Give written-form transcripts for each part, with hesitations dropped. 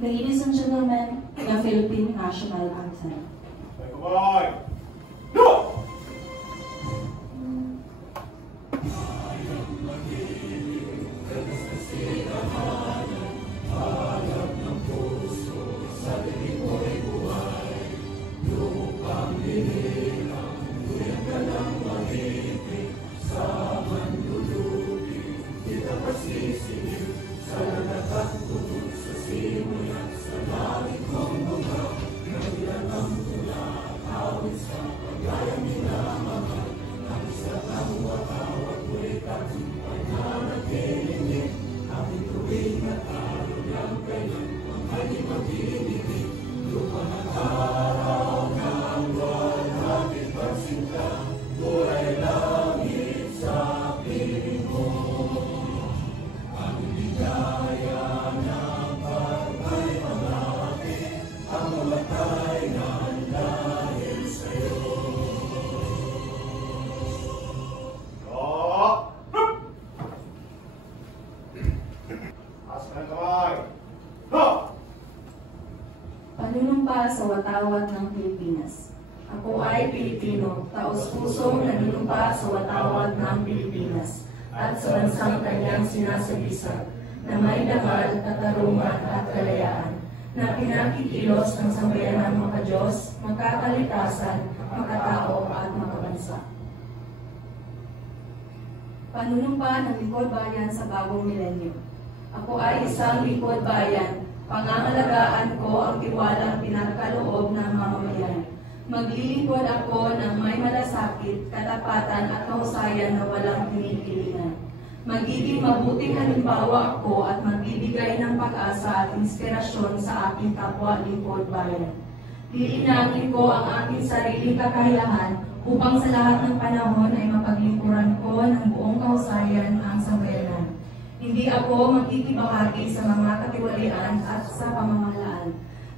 Ladies and gentlemen, the Philippine National Anthem. Go! Panunumpa sa watawat ng Pilipinas. Ako ay Pilipino, taos-pusong nanunumpa sa watawat ng Pilipinas at sa bansang kanyang sinasabisa na may dangal, katarungan at kalayaan na pinakikilos ng sambayanang makadiyos, makakalikasan, makatao at makabansa. Panunumpa ng lingkod bayan sa bagong milenyo. Ako ay isang lingkod bayan. Pangangalagaan ko ang tiwalang pinagkaloob ng mamamayan. Maglilingkod ako ng may malasakit, katapatan at kahusayan na walang pinipilingan. Magiging mabuting halimbawa ako at magbibigay ng pag-asa at inspirasyon sa aking kapwa lingkod bayan. Lilinangin ko ang aking sariling kakayahan upang sa lahat ng panahon ay mapaglingkuran ko ng buong kahusayan ang sambayanan. Hindi ako magkikibahagi sa mga katiwalian at sa pamamahalaan.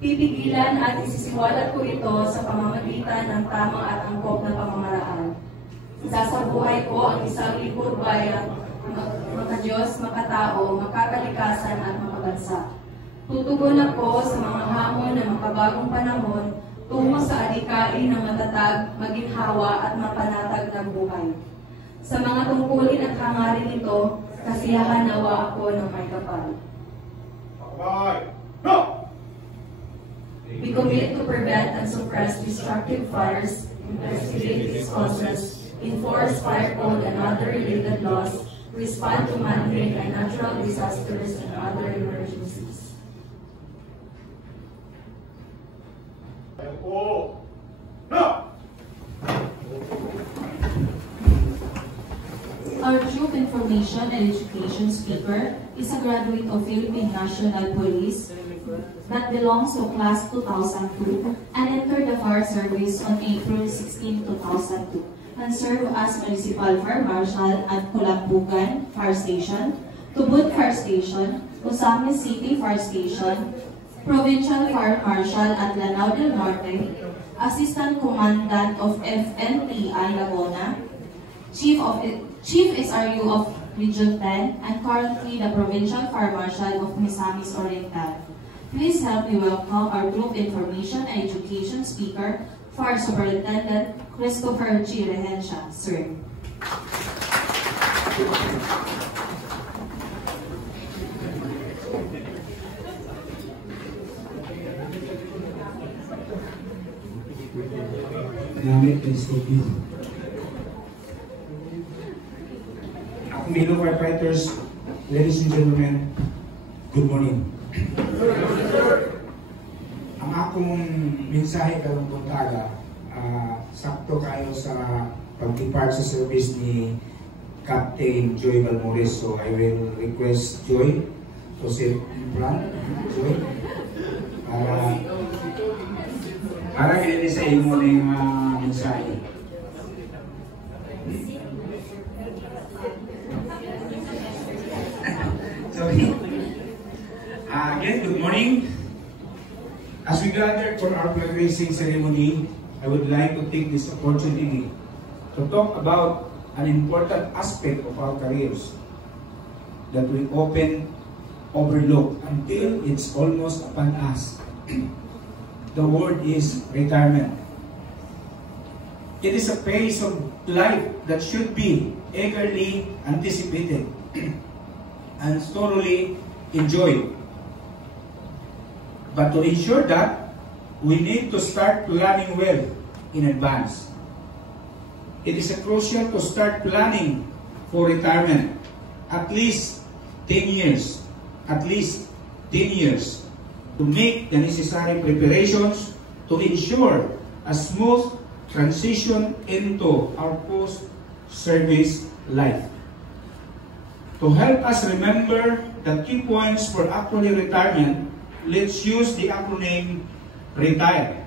Pipigilan at isisiwalat ko ito sa pamamagitan ng tamang at angkop na pamamaraan. Sasabuhay ko ang isang lingkod bayan, makadiyos, makatao, makakalikasan at makabansa. Tutugon ako sa mga hamon ng makabagong panahon tungo sa adikain ng matatag, maginhawa at mapanatag ng buhay. Sa mga tungkulin at hangarin ito, kasiyahan nawa ako ng may kapal. Go! We commit to prevent and suppress destructive fires, investigate its causes, enforce fire code and other related laws, respond to man-made and natural disasters and other emergencies. Go! No! Our Troop Information and Education speaker is a graduate of Philippine National Police that belongs to Class 2002 and entered the fire service on April 16, 2002 and served as Municipal Fire Marshal at Kulambugan Fire Station, Tubod Fire Station, Osamis City Fire Station, Provincial Fire Marshal at Lanao del Norte, Assistant Commandant of FNTI Laguna, Chief SRU of Region 10, and currently the Provincial Fire Marshal of Misamis Oriental. Please help me welcome our Group Information and Education speaker, Fire Superintendent Christopher G. Rehencia, sir. Fellow firefighters, ladies and gentlemen, good morning. Ang akong mensahe karong buntaga, sakto kayo sa pag-depart sa service ni Captain Joy Balmores. So I will request Joy to sit in front. Joy, para i-say mo na yung mensahe. Again, good morning. As we gather for our flag raising ceremony, I would like to take this opportunity to talk about an important aspect of our careers that will open overlooked until it's almost upon us. The word is retirement. It is a phase of life that should be eagerly anticipated and thoroughly enjoyed. But to ensure that, we need to start planning well in advance. It is crucial to start planning for retirement at least 10 years. At least 10 years to make the necessary preparations to ensure a smooth transition into our post-service life. To help us remember the key points for actually retirement, let's use the acronym RETIRE.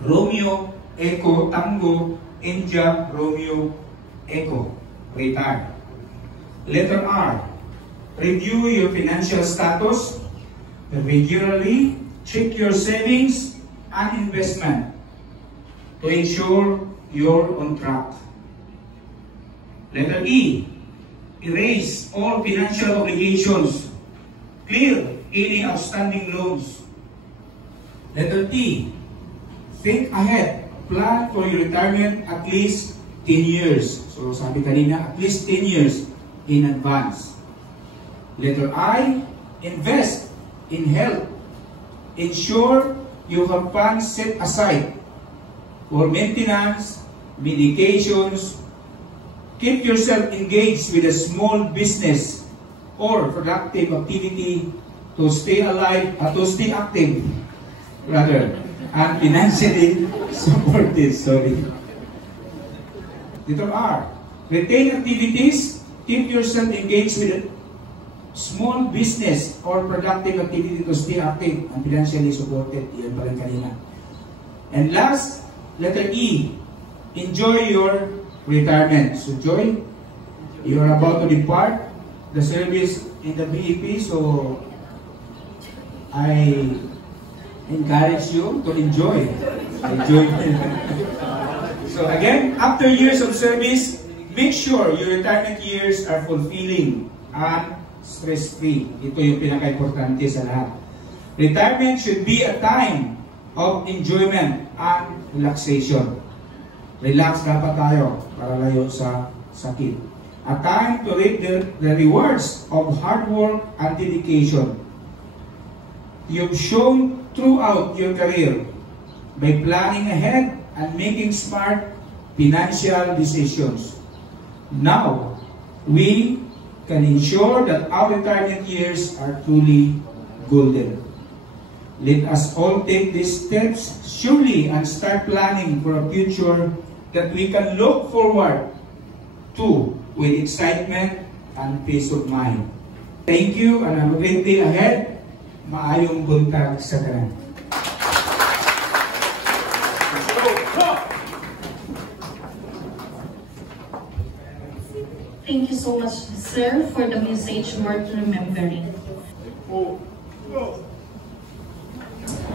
Romeo, Echo, Tango, India, Romeo, Echo. RETIRE. Letter R. Review your financial status. Regularly check your savings and investment to ensure you're on track. Letter E. Erase all financial obligations. Clear any outstanding loans. Letter T. Think ahead. Plan for your retirement at least 10 years. So sabi kanina, at least 10 years in advance. Letter I. Invest in health. Ensure you have funds set aside for maintenance, medications. Keep yourself engaged with a small business or productive activity to stay alive, to stay active, rather, and financially supported. Letter R. Retain activities. Keep yourself engaged with a small business or productive activity to stay active and financially supported. Yan pala kanina. And last, letter E. Enjoy your retirement. So Joy, you are about to depart the service in the BEP, so I encourage you to enjoy. So again, after years of service, make sure your retirement years are fulfilling and stress-free. Ito yung pinaka-importante sa lahat. Retirement should be a time of enjoyment and relaxation. Relax dapat tayo para layo sa sakit. A time to reap the rewards of hard work and dedication you've shown throughout your career by planning ahead and making smart financial decisions. Now, we can ensure that our retirement years are truly golden. Let us all take these steps surely and start planning for a future that we can look forward to with excitement and peace of mind. Thank you and have a great day ahead. Maayong buntag sa tanan. Thank you so much, sir, for the message worth remembering.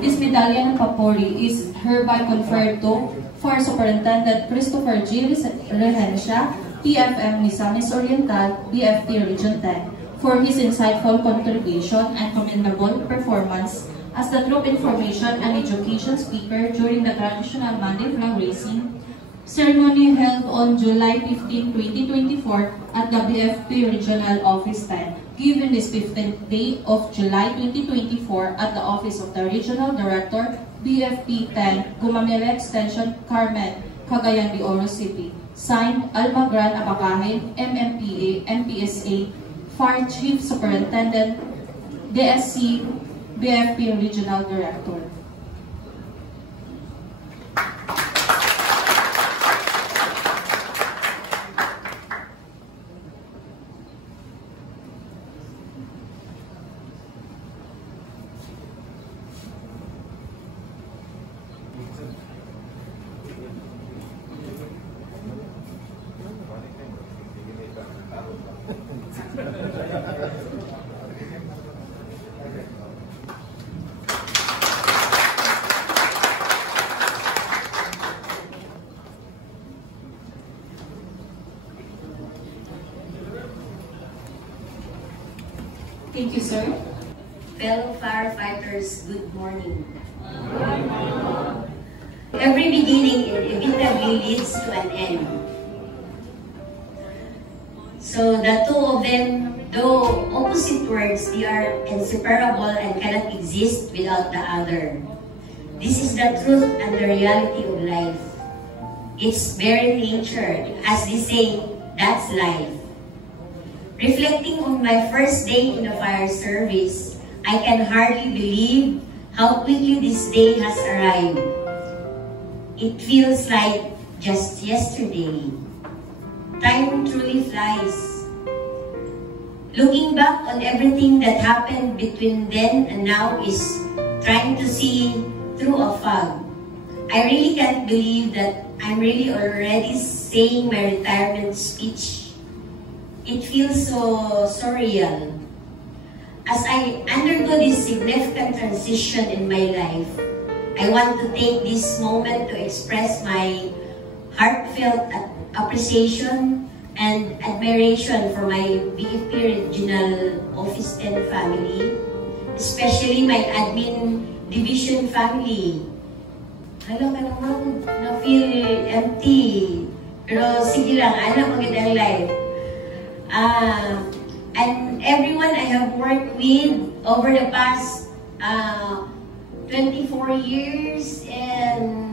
This medallion of Papori is hereby conferred to for Superintendent Christopher G. Rehencia, PFM Misamis Oriental, BFT Region 10, for his insightful contribution and commendable performance as the Troop Information and Education Speaker during the traditional Monday flag raising ceremony held on July 15, 2024 at the BFP Regional Office 10, given this 15th day of July 2024 at the Office of the Regional Director, BFP 10, Gumamela Extension, Carmen, Cagayan de Oro City. Signed, Almagran Abakahin, MMPA, MPSA, Fire Chief Superintendent, DSC, BFP Regional Director. Thank you, sir. Fellow firefighters, good morning. Every beginning inevitably leads to an end. So the two of them, though opposite words, they are inseparable and cannot exist without the other. This is the truth and the reality of life. Its very nature, as they say, that's life. Reflecting on my first day in the fire service, I can hardly believe how quickly this day has arrived. It feels like just yesterday. Time truly flies. Looking back on everything that happened between then and now is trying to see through a fog. I really can't believe that I'm really already saying my retirement speech. It feels so surreal. As I undergo this significant transition in my life, I want to take this moment to express my heartfelt appreciation and admiration for my BFP Regional Office 10 family, especially my admin division family. Alam ka naman, na-feel empty. Pero sige lang, alam magandang life. And everyone I have worked with over the past 24 years and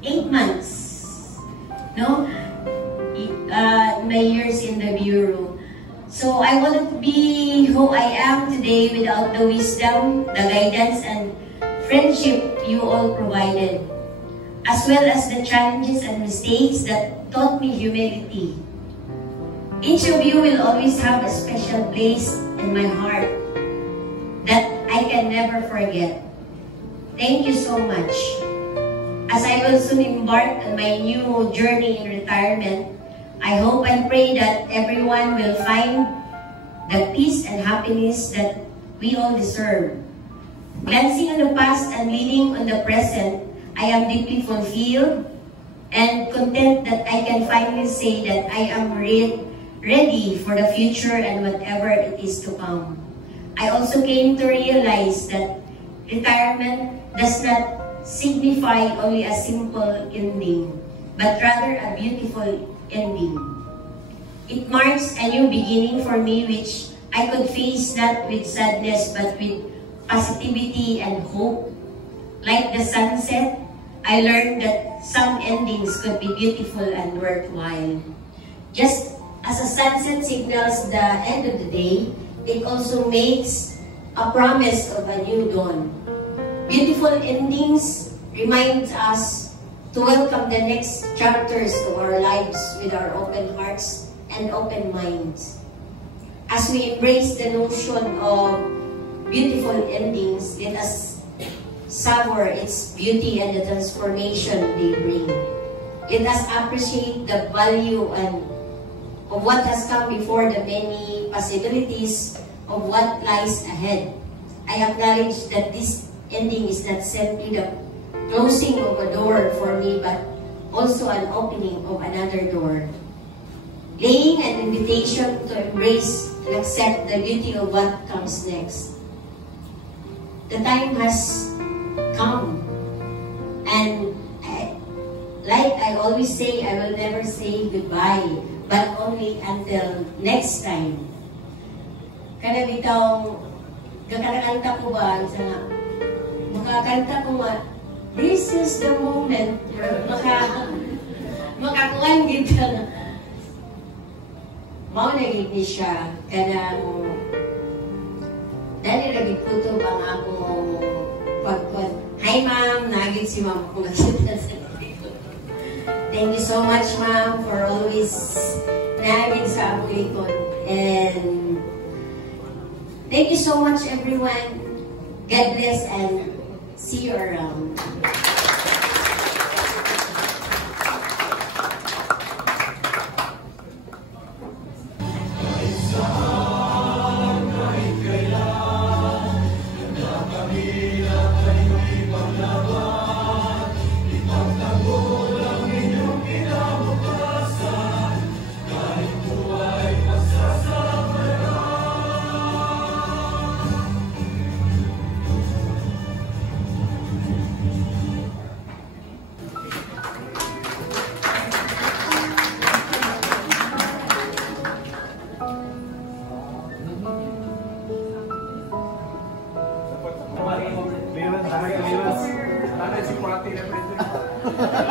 8 months, no? My years in the Bureau. So I wouldn't be who I am today without the wisdom, the guidance, and friendship you all provided, as well as the challenges and mistakes that taught me humility. Each of you will always have a special place in my heart that I can never forget. Thank you so much. As I will soon embark on my new journey in retirement, I hope and pray that everyone will find the peace and happiness that we all deserve. Glancing on the past and leaning on the present, I am deeply fulfilled and content that I can finally say that I am ready for the future and whatever it is to come. I also came to realize that retirement does not signify only a simple ending, but rather a beautiful ending. It marks a new beginning for me which I could face not with sadness but with positivity and hope. Like the sunset, I learned that some endings could be beautiful and worthwhile. Just as a sunset signals the end of the day, it also makes a promise of a new dawn. Beautiful endings remind us to welcome the next chapters of our lives with our open hearts and open minds. As we embrace the notion of beautiful endings, let us savor its beauty and the transformation they bring. Let us appreciate the value and of what has come before, the many possibilities of what lies ahead. I acknowledge that this ending is not simply the closing of a door for me, but also an opening of another door. Laying an invitation to embrace and accept the beauty of what comes next. The time has come, and like I always say, I will never say goodbye, but only until next time. Kada bitaw, kakanta ko ba, isa nga, makakanta ko nga, this is the moment, makakuhan kita na, mao naging ni siya, kanang, dali lagi puto bang ako, pagkon, hi ma'am, naging si ma'am ko magkita sa Thank you so much, ma'am, for always naging sa akong likod. And thank you so much, everyone. God bless and see you around. pati na president.